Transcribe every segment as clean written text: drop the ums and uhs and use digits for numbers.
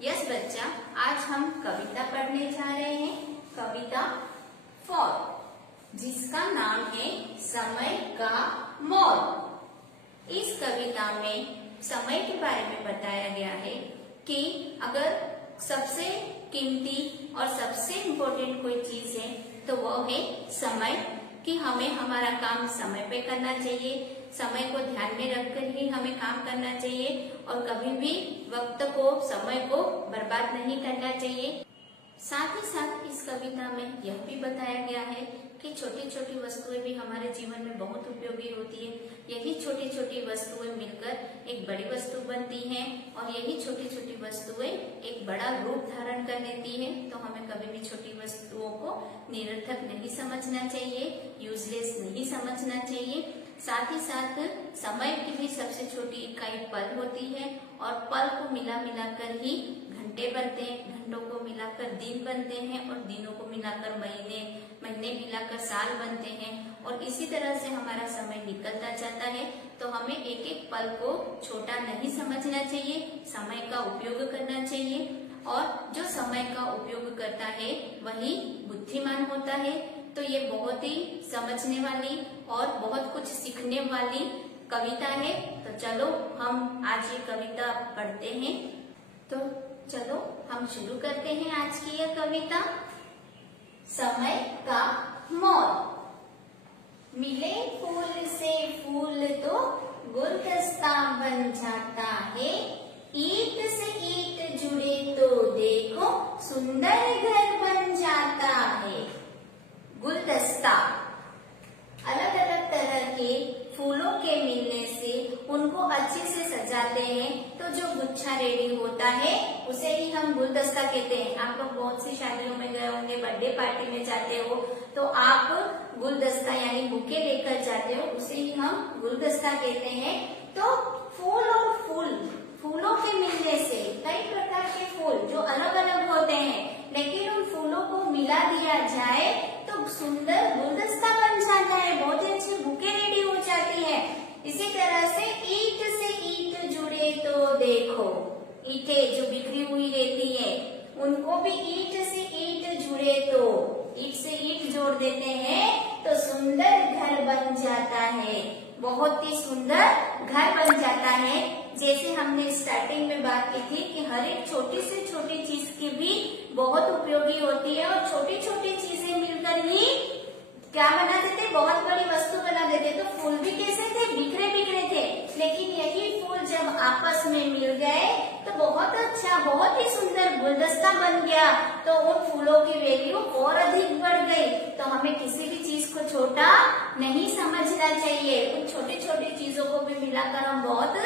Yes बच्चा, आज हम कविता पढ़ने जा रहे हैं। कविता फॉर, जिसका नाम है समय का मोल। इस कविता में समय के बारे में बताया गया है कि अगर सबसे कीमती और सबसे इम्पोर्टेंट कोई चीज है तो वो है समय, कि हमें हमारा काम समय पे करना चाहिए, समय को ध्यान में रखकर ही हमें काम करना चाहिए और कभी भी वक्त को, समय को बर्बाद नहीं करना चाहिए। साथ ही साथ इस कविता में यह भी बताया गया है कि छोटी छोटी वस्तुएं भी हमारे जीवन में बहुत उपयोगी होती है। यही छोटी छोटी वस्तुएं मिलकर एक बड़ी वस्तु बनती हैं और यही छोटी छोटी वस्तुएं एक बड़ा रूप धारण कर लेती हैं। तो हमें कभी भी छोटी वस्तुओं को निरर्थक नहीं समझना चाहिए, यूजलेस नहीं समझना चाहिए। साथ ही साथ समय की भी सबसे छोटी इकाई पल होती है और पल को मिला मिलाकर ही घंटे बनते हैं, घंटों को मिलाकर दिन बनते हैं और दिनों को मिलाकर महीने, महीने मिलाकर साल बनते हैं और इसी तरह से हमारा समय निकलता जाता है। तो हमें एक एक पल को छोटा नहीं समझना चाहिए, समय का उपयोग करना चाहिए और जो समय का उपयोग करता है वही बुद्धिमान होता है। तो ये बहुत ही समझने वाली और बहुत कुछ सीखने वाली कविता है। तो चलो हम आज ये कविता पढ़ते हैं। तो चलो हम शुरू करते हैं आज की यह कविता। समय का मोल। मिले फूल से फूल तो गुलदस्ता बन जाता है, ईंट से ईंट जुड़े तो देखो सुंदर घर बन जाता है। गुलदस्ता, अलग अलग तरह के फूलों के मिलने से उनको अच्छे से सजाते हैं तो जो गुच्छा रेडी होता है उसे ही हम गुलदस्ता कहते हैं। आप लोग बहुत सी शादियों में गए होंगे, बर्थडे पार्टी में जाते हो तो आप गुलदस्ता यानी बुके लेकर जाते हो, उसे ही हम गुलदस्ता कहते हैं। तो फूल और फूलों के मिलने से कई प्रकार के फूल जो अलग अलग होते हैं, लेकिन उन फूलों को मिला दिया जाए तो सुंदर गुलदस्ता बन जाता है, बहुत ही अच्छी बुके रेडी हो जाती है। इसी तरह से ईंट से ईंट जुड़े तो देखो, ईंटें जो बिखरी हुई रहती है उनको भी ईंट से ईंट जुड़े तो, ईंट से ईंट जोड़ देते हैं तो सुंदर घर बन जाता है, बहुत ही सुंदर घर बन जाता है। जैसे हमने स्टार्टिंग में बात की थी कि हर एक छोटी से छोटी चीज की भी बहुत उपयोगी होती है और छोटी छोटी चीजें मिलकर ही क्या बनाते थे, बहुत बड़ी वस्तु बना देते। तो फूल भी कैसे थे, बिखरे बिखरे थे, लेकिन यही फूल जब आपस में मिल गए तो बहुत अच्छा, बहुत ही सुंदर गुलदस्ता बन गया। तो उन फूलों की वैल्यू और अधिक बढ़ गई। तो हमें किसी भी चीज को छोटा नहीं समझना चाहिए, उन छोटी छोटी चीजों को भी मिलाकर हम बहुत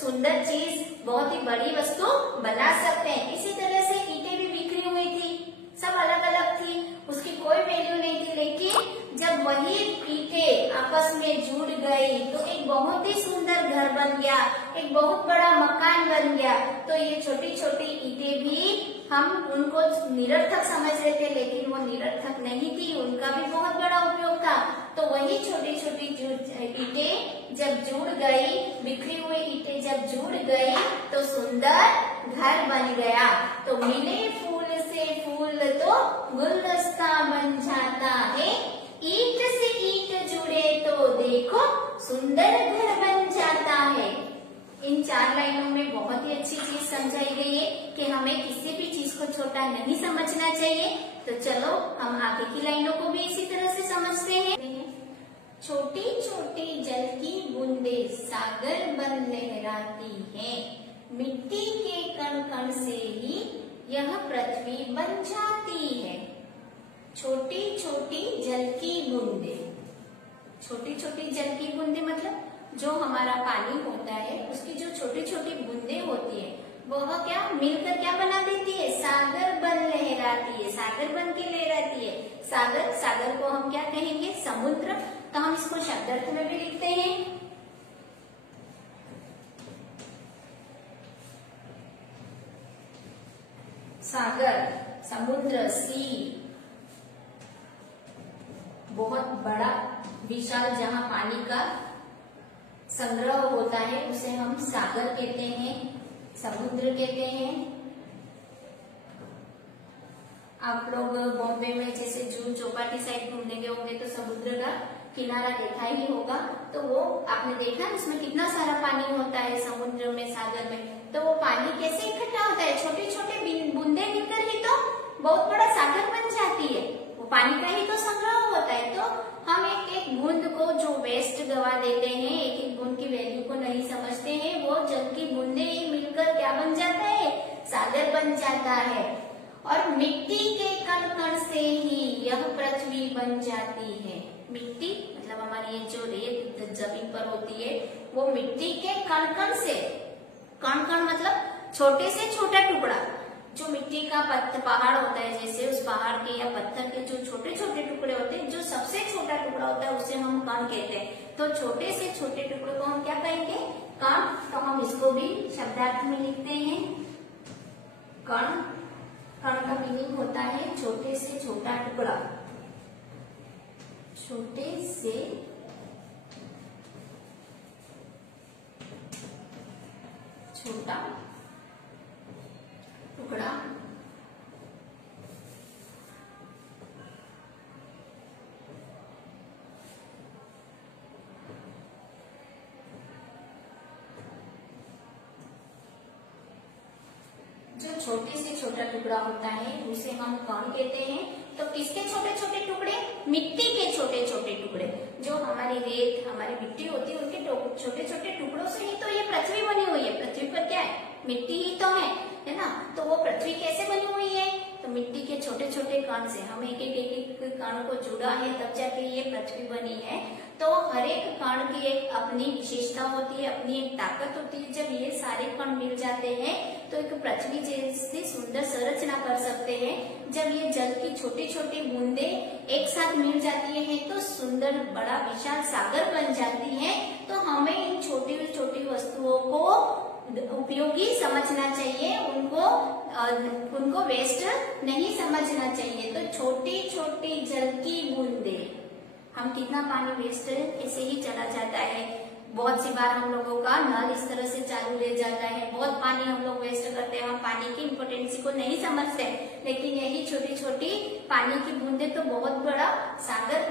सुंदर चीज, बहुत ही बड़ी वस्तु बना सकते हैं। इसी तरह से ईंटें भी बिखरी हुई थी, सब अलग अलग थी, उसकी कोई वैल्यू नहीं थी, लेकिन जब वही ईंटें आपस में जुड़ गई तो एक बहुत ही सुंदर घर बन गया, एक बहुत बड़ा मकान बन गया। तो ये छोटी छोटी ईंटें भी हम उनको निरर्थक समझ रहे थे, लेकिन वो निरर्थक नहीं थी, उनका भी बहुत बड़ा उपयोग था। तो वही छोटी छोटी ईंटें जब जुड़ गई, बिखरी हुई ईंटें जब जुड़ गई तो सुंदर घर बन गया। तो मिले फूल से फूल तो गुलदस्ता बन जाता है, ईंट से ईंट जुड़े तो देखो सुंदर घर बन जाता है। इन 4 लाइनों में बहुत ही अच्छी चीज समझाई गई है कि हमें किसी भी चीज को छोटा नहीं समझना चाहिए। तो चलो हम आगे की लाइनों को भी इसी तरह से समझते हैं। छोटी छोटी जल की बूंदे सागर बन लहराती हैं, मिट्टी के कण कण से ही यह पृथ्वी बन जाती है। छोटी छोटी जल की बूंदे, छोटी छोटी जल की बूंदे मतलब जो हमारा पानी होता है उसकी जो छोटी छोटी बूंदे होती है वह क्या मिलकर क्या बना देती है, सागर बन लहराती है, सागर बन के लहराती है। सागर, सागर को हम क्या कहेंगे, समुद्र। तो हम इसको शब्दार्थ में भी लिखते हैं। सागर, समुद्र, सी, बहुत बड़ा विशाल जहाँ पानी का संग्रह होता है उसे हम सागर कहते हैं, समुद्र कहते हैं। आप लोग बॉम्बे में जैसे जूहू चौपाटी साइड घूमने गए होंगे तो समुद्र का किनारा देखा ही होगा। तो वो आपने देखा उसमें कितना सारा पानी होता है समुद्र में, सागर में। तो वो पानी कैसे इकट्ठा होता है, छोटे छोटे बूंदे मिलकर ही तो बहुत बड़ा सागर बन जाती है। वो पानी का ही तो संग्रह होता है। तो हम एक एक बूंद को जो वेस्ट गवा देते हैं, एक एक बूंद की वैल्यू को नहीं समझते हैं, वो जल की बूंदे ही मिलकर क्या बन जाता है, सागर बन जाता है। और मिट्टी के कण कण से ही यह पृथ्वी बन जाती है। मिट्टी मतलब हमारी ये जो रेत जमीन पर होती है, वो मिट्टी के कण कण से, कण कण मतलब छोटे से छोटा टुकड़ा, जो मिट्टी का पहाड़ होता है, जैसे उस पहाड़ के या पत्थर के जो छोटे छोटे टुकड़े होते हैं, जो सबसे छोटा टुकड़ा होता है उसे हम कण कहते हैं। तो छोटे से छोटे टुकड़े को हम क्या कहेंगे, कण। तो हम इसको भी शब्दार्थ में लिखते हैं, कण। कण का मीनिंग होता है छोटे से छोटा टुकड़ा, छोटे से छोटा टुकड़ा। जो छोटे से छोटा टुकड़ा होता है उसे हम कण कहते हैं। तो किसके छोटे छोटे टुकड़े, मिट्टी के छोटे छोटे टुकड़े। जो हमारी रेत, हमारी मिट्टी होती है, उनके छोटे छोटे टुकड़ों से ही तो ये पृथ्वी बनी हुई है। पृथ्वी पर क्या है, मिट्टी ही तो है ना। तो वो पृथ्वी कैसे बनी हुई है, तो मिट्टी के छोटे छोटे कण से। हम एक एक कण को जुड़ा है तब जाके ये पृथ्वी बनी है। तो हर एक कण की एक अपनी विशेषता होती है, अपनी एक ताकत होती है। जब ये सारे कण मिल जाते हैं तो एक पृथ्वी जैसी सुंदर संरचना कर सकते हैं। जब ये जल की छोटी छोटी बूंदे एक साथ मिल जाती है तो सुंदर बड़ा विशाल सागर बन जाती है। तो हमें इन छोटी छोटी वस्तुओं को उपयोगी समझना चाहिए, उनको वेस्ट नहीं समझना चाहिए। तो छोटी छोटी जल की बूंदे, हम कितना पानी वेस्ट ऐसे ही चला जाता है। बहुत सी बार हम लोगों का नल इस तरह से चालू रह जाता है, बहुत पानी हम लोग वेस्ट करते हैं, हम पानी की इम्पोर्टेंस को नहीं समझते। लेकिन यही छोटी छोटी पानी की बूंदे तो बहुत बड़ा सागर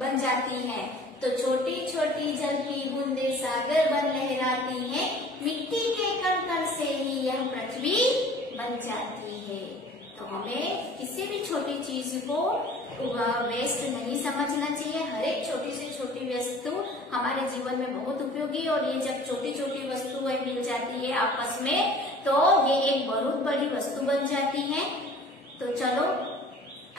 बन जाती हैं। तो छोटी छोटी जल की बूंदे सागर बन लहराती हैं, मिट्टी के कण कण से ही यह पृथ्वी बन जाती है। तो हमें किसी भी छोटी चीज को वेस्ट नहीं समझना चाहिए। हर एक छोटी से छोटी वस्तु हमारे जीवन में बहुत उपयोगी। और ये जब छोटी छोटी वस्तुएं मिल जाती है आपस में, तो ये एक बहुत बड़ी वस्तु बन जाती है। तो चलो,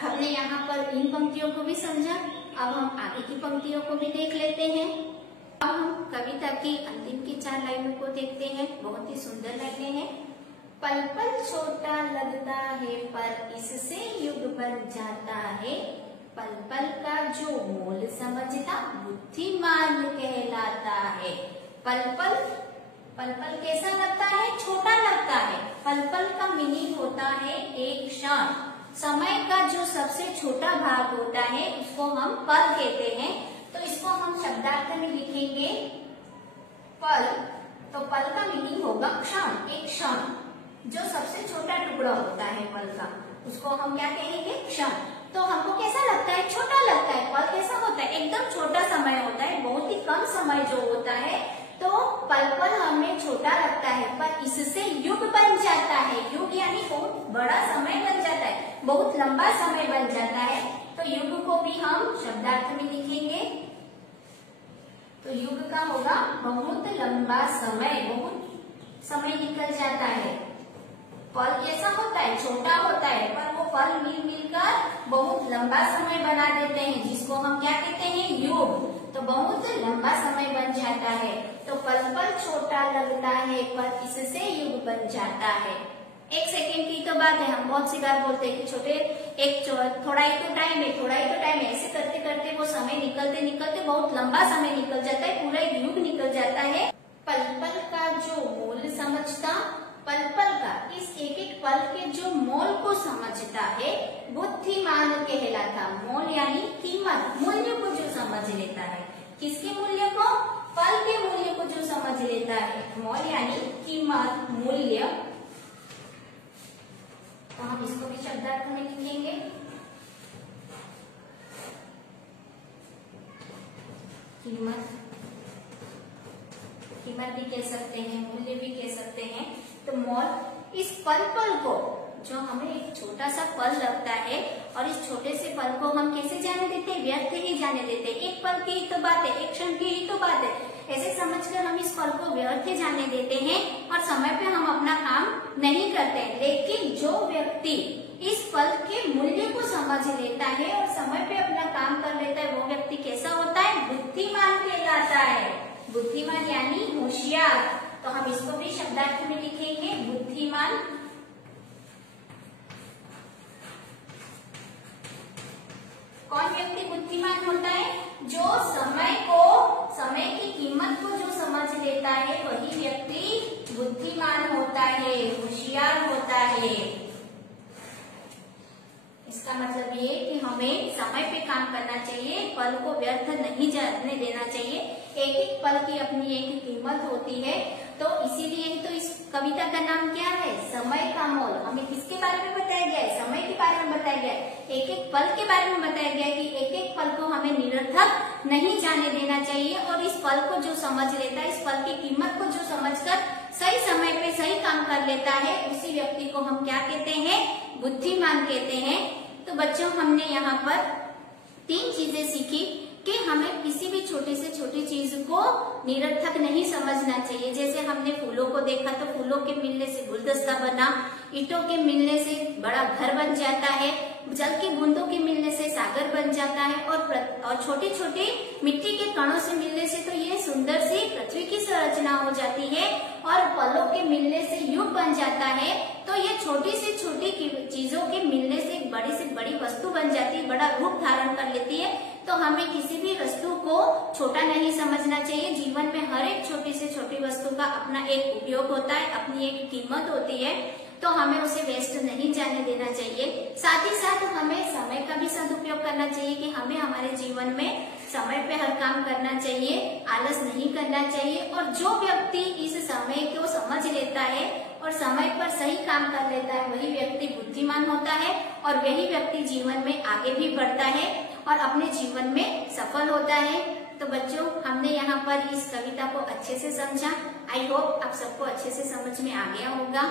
हमने यहाँ पर इन पंक्तियों को भी समझा। अब हम आगे की पंक्तियों को भी देख लेते हैं। अब हम कविता की अंतिम की 4 लाइनों को देखते हैं। बहुत ही सुंदर लाइनें हैं। पल पल छोटा लगता है पर इससे युग बन जाता है। पल पल का जो मोल समझता बुद्धिमान कहलाता है। पल पल कैसा लगता है, छोटा लगता है। पल पल का मीनिंग होता है एक क्षण। समय का जो सबसे छोटा भाग होता है उसको हम पल कहते हैं। तो इसको हम शब्दार्थ में लिखेंगे पल। तो पल का मीनिंग होगा क्षण, एक क्षण। जो सबसे छोटा टुकड़ा होता है पल का, उसको हम क्या कहेंगे, क्षण। तो हमको कैसा लगता है, छोटा लगता है। पल कैसा होता है, एकदम छोटा समय होता है, बहुत ही कम समय जो होता है। तो पल पल हमें छोटा लगता है पर इससे युग बन जाता है। युग यानी बहुत बड़ा समय बन जाता है, बहुत लंबा समय बन जाता है। तो युग को भी हम शब्दार्थ में लिखेंगे। तो युग का होगा बहुत लंबा समय, बहुत समय निकल जाता है। पल कैसा होता है, छोटा होता है, पर वो पल मिलकर बहुत लंबा समय बना देते हैं, जिसको हम क्या कहते हैं, युग। तो बहुत लंबा समय बन जाता है। तो पल पल छोटा लगता है पर इससे युग बन जाता है। एक सेकेंड की तो बात है, हम बहुत सी बार बोलते हैं कि थोड़ा ही तो टाइम है, थोड़ा ही तो टाइम है। ऐसे करते करते वो समय निकलते निकलते बहुत लंबा समय निकल जाता है, पूरा एक युग निकल जाता है। पल पल का जो मोल समझता, पल पल का, इस एक एक पल के जो मोल को समझता है, बुद्धिमान कहलाता। मोल यानी कीमत, मूल्य को जो समझ लेता है। किसके मूल्य को, पल के मूल्य को जो समझ लेता है। मोल यानी कीमत, मूल्य। तो हम इसको भी शब्दार्थ में लिखेंगे। कीमत भी कह सकते हैं, मूल्य भी कह सकते हैं। तो मोल इस पल को, जो हमें एक छोटा सा पल लगता है और इस छोटे से पल को हम कैसे जाने देते हैं, व्यर्थ ही जाने देते हैं। एक पल की ही तो बात है, एक क्षण की ही तो बात है, ऐसे समझकर हम इस पल को व्यर्थ ही जाने देते हैं और समय पे हम अपना काम नहीं करते। लेकिन जो व्यक्ति इस पल के मूल्य को समझ लेता है और समय पे अपना काम कर लेता है, वो व्यक्ति कैसा होता है, बुद्धिमान कहलाता है। बुद्धिमान यानी होशियार। तो हम इसको भी शब्दार्थ में लिखेंगे, बुद्धिमान। कौन व्यक्ति बुद्धिमान होता है, जो समय की कीमत को जो समझ लेता है, वही व्यक्ति बुद्धिमान होता है, होशियार होता है। इसका मतलब ये कि हमें समय पे काम करना चाहिए, पल को व्यर्थ नहीं जाने देना चाहिए। एक एक पल की अपनी एक कीमत होती है। तो इसीलिए तो इस कविता का नाम क्या है, समय का मोल। हमें किसके बारे में बताया गया है, समय के बारे में बताया गया है, एक एक पल के बारे में बताया गया है कि एक एक पल को हमें निरर्थक नहीं जाने देना चाहिए। और इस पल को जो समझ लेता है, इस पल की कीमत को जो समझकर सही समय पे सही काम कर लेता है, उसी व्यक्ति को हम क्या कहते हैं, बुद्धिमान कहते हैं। तो बच्चों, हमने यहाँ पर 3 चीजें सीखी कि हमें किसी भी छोटी से छोटी चीज को निरर्थक नहीं समझना चाहिए। जैसे हमने फूलों को देखा, तो फूलों के मिलने से गुलदस्ता बना, ईंटों के मिलने से बड़ा घर बन जाता है, जल की बूंदों के मिलने से सागर बन जाता है, और छोटी छोटी मिट्टी के कणों से मिलने से तो ये सुंदर सी पृथ्वी की संरचना हो जाती है, और पलों के मिलने से युग बन जाता है। तो ये छोटी से छोटी चीजों के मिलने से बड़ी से बड़ी वस्तु बन जाती है, बड़ा रूप धारण कर लेती है। तो हमें किसी भी वस्तु को छोटा नहीं समझना चाहिए। जीवन में हर एक छोटी से छोटी वस्तु का अपना एक उपयोग होता है, अपनी एक कीमत होती है। तो हमें उसे वेस्ट नहीं जाने देना चाहिए। साथ ही साथ हमें समय का भी सदुपयोग करना चाहिए कि हमें हमारे जीवन में समय पे हर काम करना चाहिए, आलस नहीं करना चाहिए। और जो व्यक्ति इस समय को समझ लेता है और समय पर सही काम कर लेता है, वही व्यक्ति बुद्धिमान होता है, और वही व्यक्ति जीवन में आगे भी बढ़ता है और अपने जीवन में सफल होता है। तो बच्चों, हमने यहाँ पर इस कविता को अच्छे से समझा। आई होप आप सबको अच्छे से समझ में आ गया होगा।